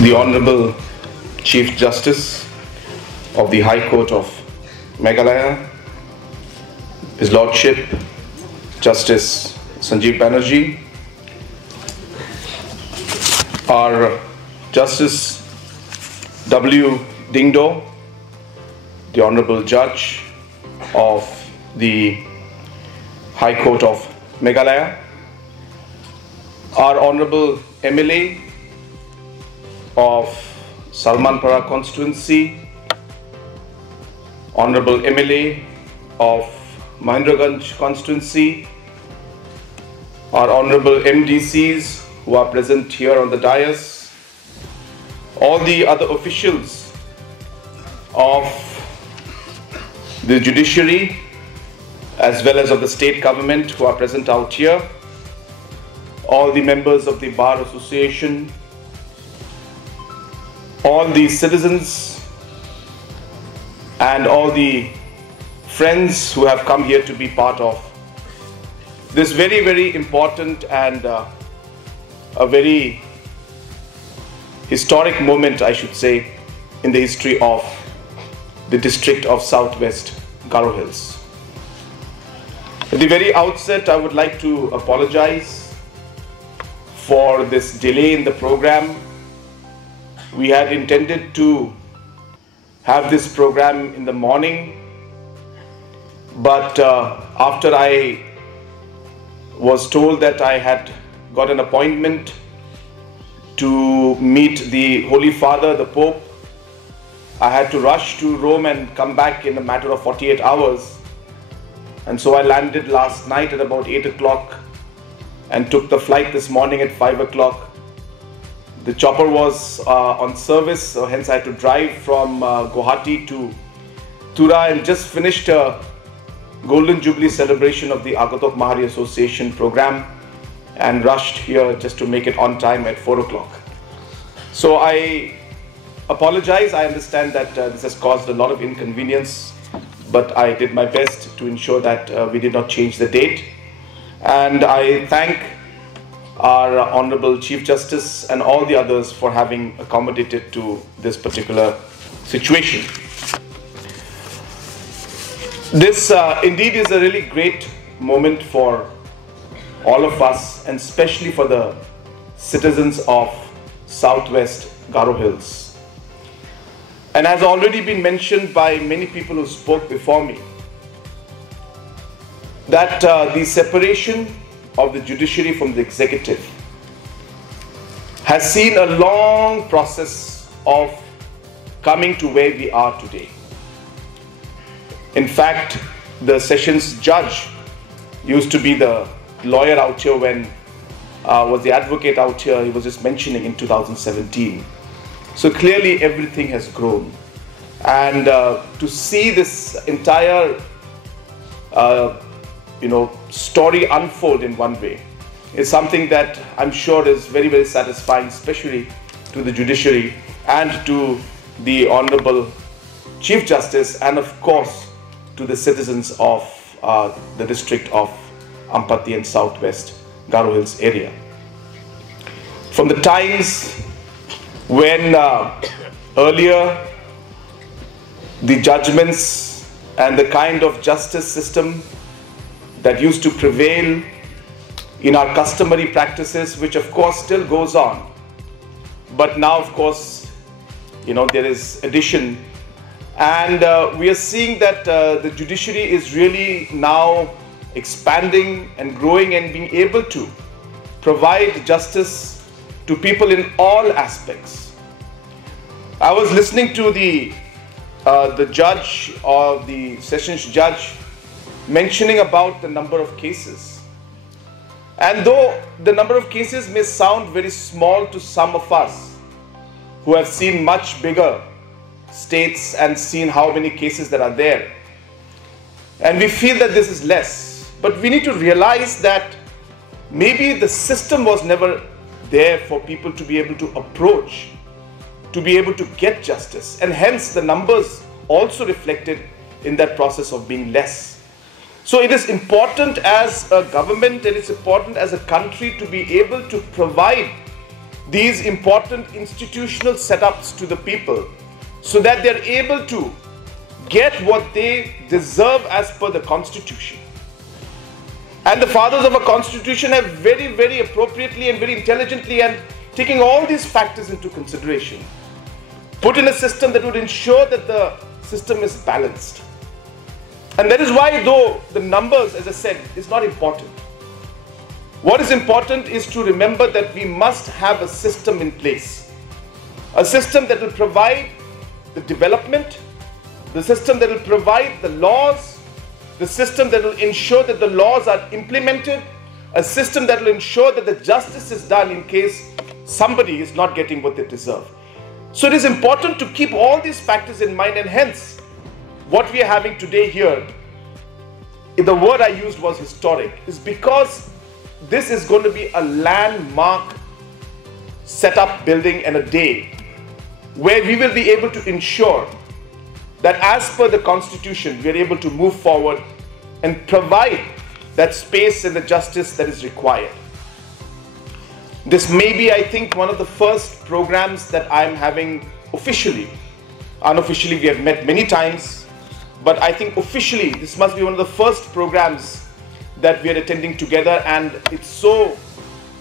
The Honorable Chief Justice of the High Court of Meghalaya, His Lordship Justice Sanjeev Banerjee, our Justice W. Dingdo, the Honorable Judge of the High Court of Meghalaya, our Honorable MLA of Salmanpara constituency, Honorable MLA of Mahendraganj constituency, our Honorable MDCs who are present here on the dais, all the other officials of the judiciary as well as of the state government who are present out here, all the members of the Bar Association, all the citizens and all the friends who have come here to be part of this very, very important and a very historic moment, I should say, in the history of the district of Southwest Garo Hills. At the very outset, I would like to apologize for this delay in the program. We had intended to have this program in the morning, but after I was told that I had got an appointment to meet the Holy Father, the Pope, I had to rush to Rome and come back in a matter of 48 hours. And so I landed last night at about 8 o'clock and took the flight this morning at 5 o'clock. The chopper was on service, so hence I had to drive from Guwahati to Tura and just finished a Golden Jubilee celebration of the Agatok Mahari Association program and rushed here just to make it on time at 4 o'clock. So I apologize. I understand that this has caused a lot of inconvenience, but I did my best to ensure that we did not change the date. And I thank our Honorable Chief Justice and all the others for having accommodated to this particular situation. This indeed is a really great moment for all of us, and especially for the citizens of Southwest Garo Hills. And has already been mentioned by many people who spoke before me, that the separation of the judiciary from the executive has seen a long process of coming to where we are today. In fact, the sessions judge used to be the lawyer out here when was the advocate out here, he was just mentioning in 2017. So clearly everything has grown, and to see this entire story unfold in one way is something that I'm sure is very, very satisfying, especially to the judiciary and to the Honorable Chief Justice, and of course to the citizens of the district of Ampati and Southwest Garo Hills area. From the times when earlier the judgments and the kind of justice system that used to prevail in our customary practices, which of course still goes on, but now of course there is addition, and we are seeing that the judiciary is really now expanding and growing and being able to provide justice to people in all aspects. I was listening to the judge or the sessions judge mentioning about the number of cases, and though the number of cases may sound very small to some of us who have seen much bigger states and seen how many cases there are there, and we feel that this is less, but we need to realize that maybe the system was never there for people to be able to approach, to be able to get justice, and hence the numbers also reflected in that process of being less. So it is important as a government, and it's important as a country to be able to provide these important institutional setups to the people so that they're able to get what they deserve as per the Constitution. And the fathers of a Constitution have very, very appropriately and very intelligently, and taking all these factors into consideration, put in a system that would ensure that the system is balanced. And that is why, though the numbers, as I said, is not important. What is important is to remember that we must have a system in place. A system that will provide the development, the system that will provide the laws, the system that will ensure that the laws are implemented, a system that will ensure that the justice is done in case somebody is not getting what they deserve. So it is important to keep all these factors in mind, and hence what we are having today here, the word I used was historic, is because this is going to be a landmark setup, building, and a day where we will be able to ensure that as per the Constitution, we are able to move forward and provide that space and the justice that is required. This may be, I think, one of the first programs that I am having officially. Unofficially, we have met many times, but I think officially, this must be one of the first programs that we are attending together, and it's so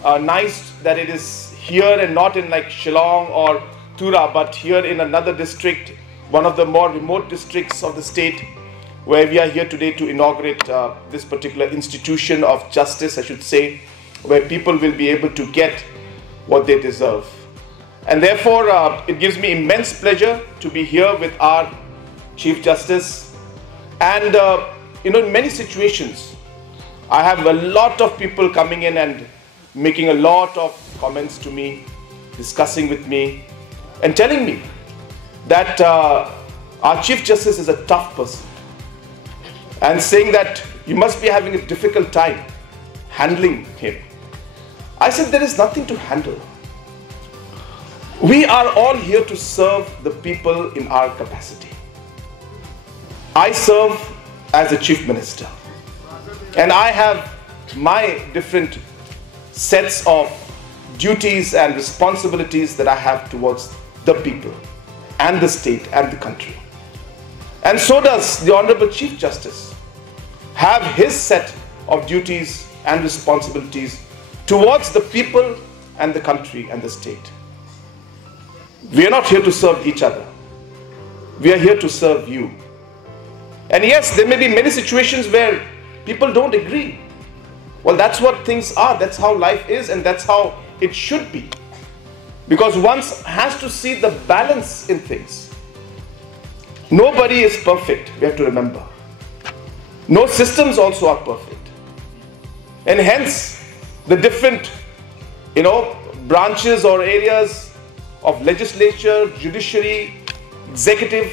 nice that it is here and not in like Shillong or Tura, but here in another district, one of the more remote districts of the state, where we are here today to inaugurate this particular institution of justice, I should say, where people will be able to get what they deserve. And therefore, it gives me immense pleasure to be here with our Chief Justice. And in many situations, I have a lot of people coming in and making a lot of comments to me, discussing with me, and telling me that our Chief Justice is a tough person, and saying that you must be having a difficult time handling him. I said, there is nothing to handle. We are all here to serve the people in our capacity. I serve as a Chief Minister, and I have my different sets of duties and responsibilities that I have towards the people and the state and the country. And so does the Honorable Chief Justice have his set of duties and responsibilities towards the people and the country and the state. We are not here to serve each other. We are here to serve you. And yes, there may be many situations where people don't agree. Well, that's what things are. That's how life is, and that's how it should be. Because one has to see the balance in things. Nobody is perfect, we have to remember. No systems also are perfect. And hence, the different, branches or areas of legislature, judiciary, executive,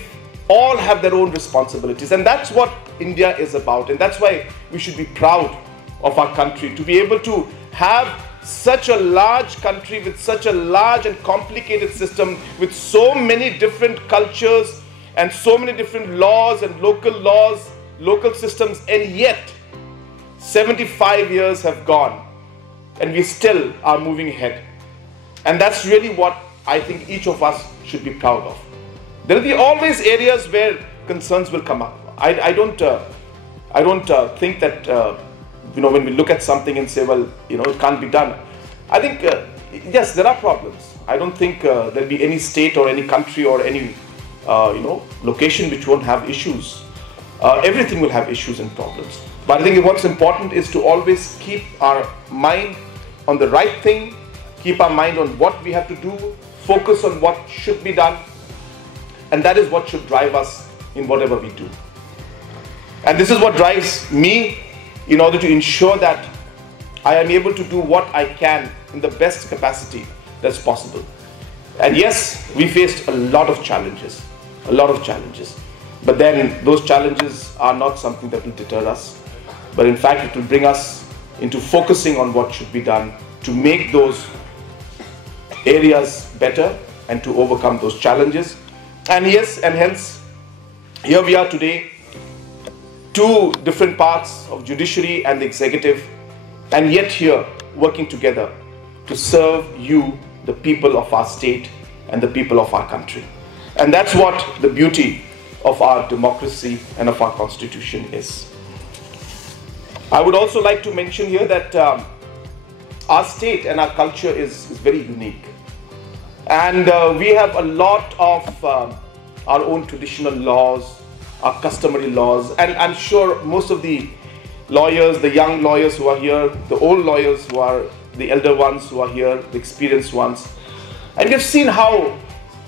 all have their own responsibilities. And that's what India is about. And that's why we should be proud of our country, to be able to have such a large country with such a large and complicated system, with so many different cultures and so many different laws and local systems, and yet 75 years have gone and we still are moving ahead. And that's really what I think each of us should be proud of. There will be always areas where concerns will come up. I don't think that when we look at something and say, well, it can't be done. I think yes, there are problems. I don't think there'll be any state or any country or any location which won't have issues. Everything will have issues and problems. But I think what's important is to always keep our mind on the right thing, keep our mind on what we have to do, focus on what should be done, and that is what should drive us in whatever we do. And this is what drives me in order to ensure that I am able to do what I can in the best capacity that's possible. And yes, we faced a lot of challenges. But then those challenges are not something that will deter us. But in fact, it will bring us into focusing on what should be done to make those areas better and to overcome those challenges. And yes, and hence, here we are today, two different parts of judiciary and the executive, and yet here working together to serve you, the people of our state and the people of our country. And that's what the beauty of our democracy and of our constitution is. I would also like to mention here that our state and our culture is very unique. And we have a lot of our own traditional laws, our customary laws, and I'm sure most of the lawyers, the young lawyers who are here, the old lawyers who are the elder ones who are here, the experienced ones, and we've seen how,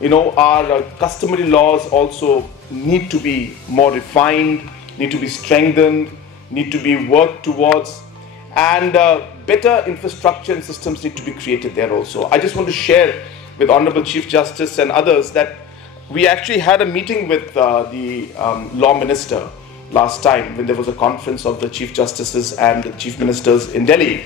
you know, our customary laws also need to be more refined, need to be strengthened, need to be worked towards, and better infrastructure and systems need to be created there also. I just want to share with Honorable Chief Justice and others that we actually had a meeting with the Law Minister last time when there was a conference of the Chief Justices and the Chief Ministers in Delhi.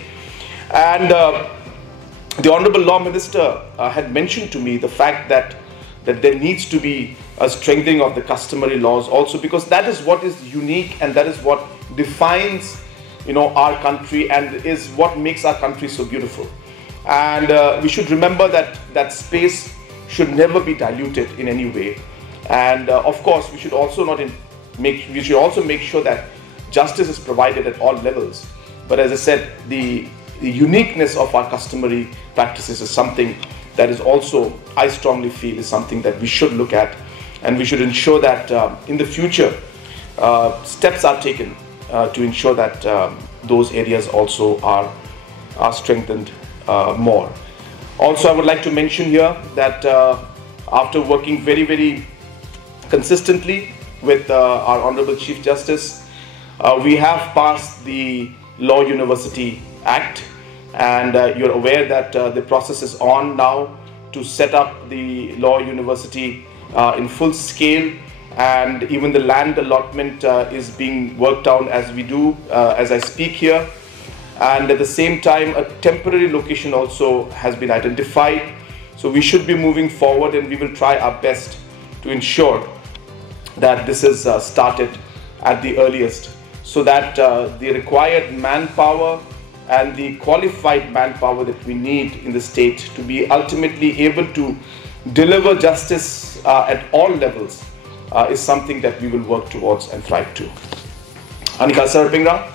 And the Honorable Law Minister had mentioned to me the fact that there needs to be a strengthening of the customary laws also, because that is what is unique and that is what defines, you know, our country and is what makes our country so beautiful. And we should remember that that space should never be diluted in any way. And of course, we should also make sure that justice is provided at all levels. But as I said, the uniqueness of our customary practices is something that is also, I strongly feel, is something that we should look at, and we should ensure that in the future steps are taken to ensure that those areas also are strengthened more. Also, I would like to mention here that after working very, very consistently with our Honorable Chief Justice, we have passed the Law University Act, and you're aware that the process is on now to set up the Law University in full scale, and even the land allotment is being worked out as we do, as I speak here. And at the same time, a temporary location also has been identified. So we should be moving forward, and we will try our best to ensure that this is started at the earliest, so that the required manpower and the qualified manpower that we need in the state to be ultimately able to deliver justice at all levels is something that we will work towards and strive to. Anika Sir Pingra,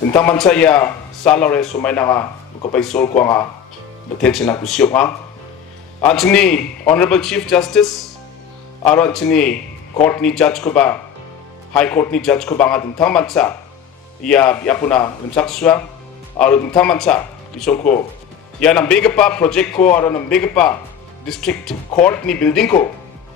tentang mansa ya salary sumay na nga bukapaisol ko nga batet na kusyo nga. Anthony Honorable Chief Justice, aro Anthony Court ni Judge ko ba, High Court ni Judge ko ba nga tentang mansa ya yapuna unsakswa, aro tentang mansa isong ko ya nambiga pa project ko, aro nambiga pa District Court ni building ko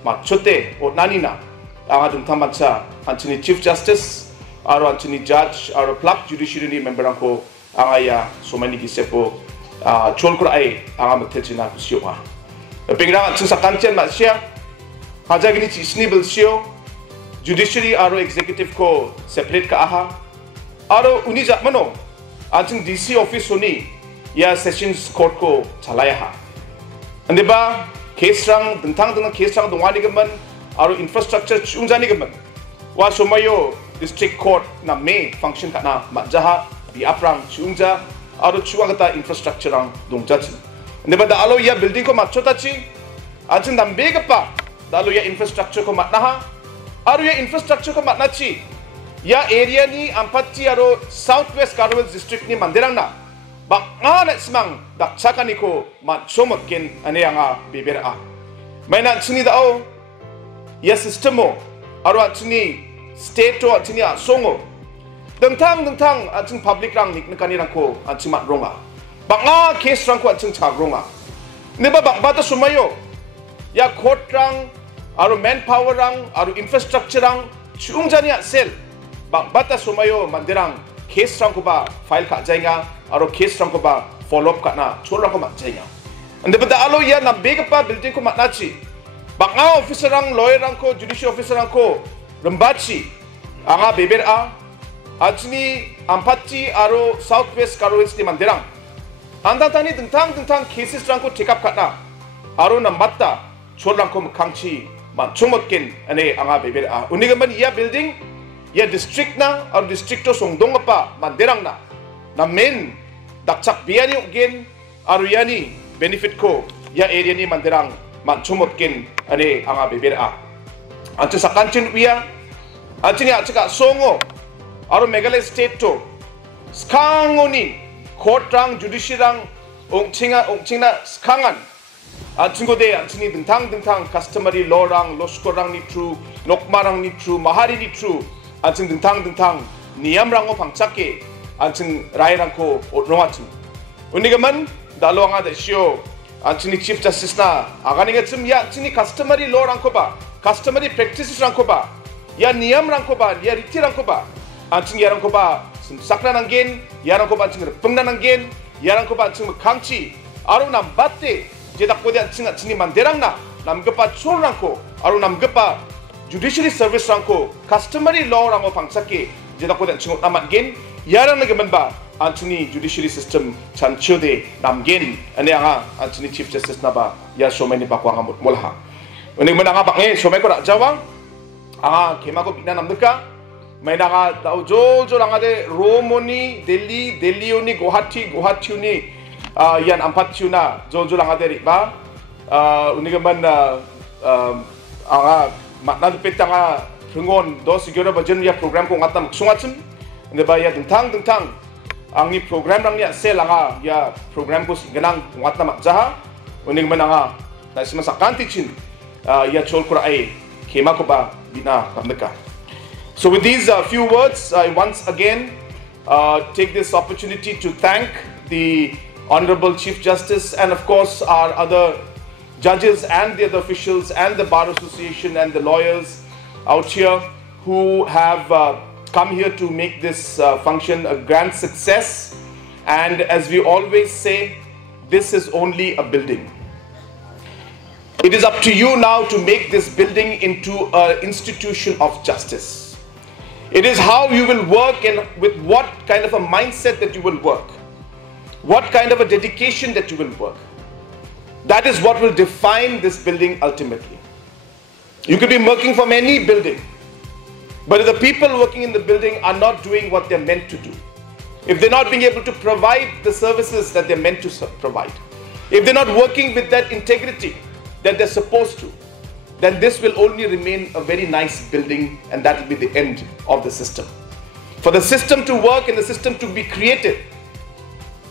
machote o nanina ang tentang mansa Anthony Chief Justice, aro Anthony Judge, aro Plak Judiciary ni member ko ang aya sumani gisepo chol ko ay ang matet na kusyo nga. Pingrang sa kanchen ma siya hajagini chisni bilsyo judiciary aro executive ko separate ka aha aro unija mano anting DC office suni ya sessions court ko chalaya ha ande ba case rang tentang case rang dongani gaman aro infrastructure chungjani gaman wa somayo district court na may function ka na majaha di aprang chungja aro chuangata infrastructure rang dongja ande ba da alo ya building ko machota chi anting dambe pa dalo ya infrastructure ko matnaha aro ya infrastructure ko matnachi ya area ni Ampati aro Southwest Garo district ni mandirang na bak nga na smang daksakan ni ko matsomot kin ane nga bibira may na tsini dao ya system mo aro tsini state to tsini songo dengtang atsing public rang nik kanirang ko atsing matronga bak nga case rang ko atsing chagronga ne ba bak bata sumayo ya court rang aro manpower rang aro infrastructure rang chungjani sel bak bata sumayo mandirang case rang ko ba file ka jainga aro case rang ko ba follow up ka na chol rang ko ma jainga ande ba alo ya na big pa building ko matnachi bak nga officer rang lawyer rang ko judicial officer rang ko rembachi anga beber ajni Ampati aro Southwest Garo ni mandirang andang tani dengtang cases rang ko take up ka na aro na matta chol rang ko mkhangchi man chumotkin ane anga beber unigaman ya building ya district na or district to songdong pa mandirang na main dakchak biani ugin aru yani benefit ko ya area ni mandirang manchumotkin ane anga bebera anche sakanchin uya anche ni achika songo aro Meghalaya state to skangoni courtrang judicialrang ongchingna skangan chingode chini dingtang customary lawrang loskorang ni true nokmarang ni true mahari ni true ching dingtang niyamrango pangchake ching rairangko rongachu unigaman dalwanga de sio chini chief justice na aganiga chim ya chini customary lawrangko ba customary practices rangko ba ya niyamrangko ba ya ritirangko ba ching yarangko ba sakrananggen yarangko ba ching pengnananggen yarangko ba ching kangchi aro nam batte jedak kode chini manderang na namgepa chorangko aro namgepa judiciary service rangko customary law rango pangsake jedak kode ching namatgen yarang nageman ba chini judiciary system chanchode namgen ane anga chini chief justice na ba ya somai ni bakwa ngamut molha uning menanga bange somai ko jawang anga kema ko bina namdeka mainaga tau jo langade romoni delhi uni guwahati uni yan Ampati na jo langade riba unigaman anga matna petanga ringon dos gyora bajen ya program ko ngatam sungachim ne ba ya dengtang angni program rang ya selanga ya program ko ganang ngatam jaha unigaman anga nasima sakanti chin ya chol kura ai kema ko ba bina kamdeka. So with these few words, I once again take this opportunity to thank the Honorable Chief Justice and of course our other judges and the other officials and the Bar Association and the lawyers out here who have come here to make this function a grand success. And as we always say, this is only a building. It is up to you now to make this building into an institution of justice. It is how you will work and with what kind of a mindset that you will work. What kind of a dedication that you will work. That is what will define this building ultimately. You could be working from any building, but if the people working in the building are not doing what they're meant to do, if they're not being able to provide the services that they're meant to provide, if they're not working with that integrity that they're supposed to, then this will only remain a very nice building, and that will be the end of the system. For the system to work and the system to be created,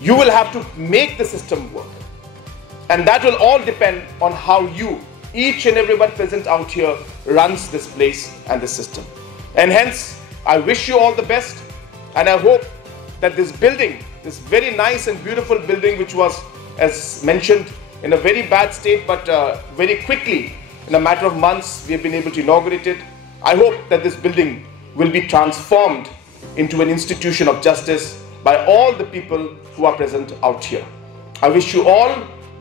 you will have to make the system work. And that will all depend on how you, each and everyone present out here, runs this place and the system. And hence, I wish you all the best, and I hope that this building, this very nice and beautiful building, which was, as mentioned, in a very bad state, but very quickly, in a matter of months, we have been able to inaugurate it. I hope that this building will be transformed into an institution of justice by all the people who are present out here. I wish you all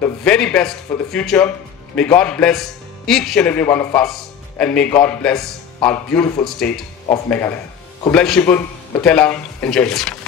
the very best for the future. May God bless each and every one of us, and may God bless our beautiful state of Meghalaya. Kublai Shibun, Matela, and Jai Hind.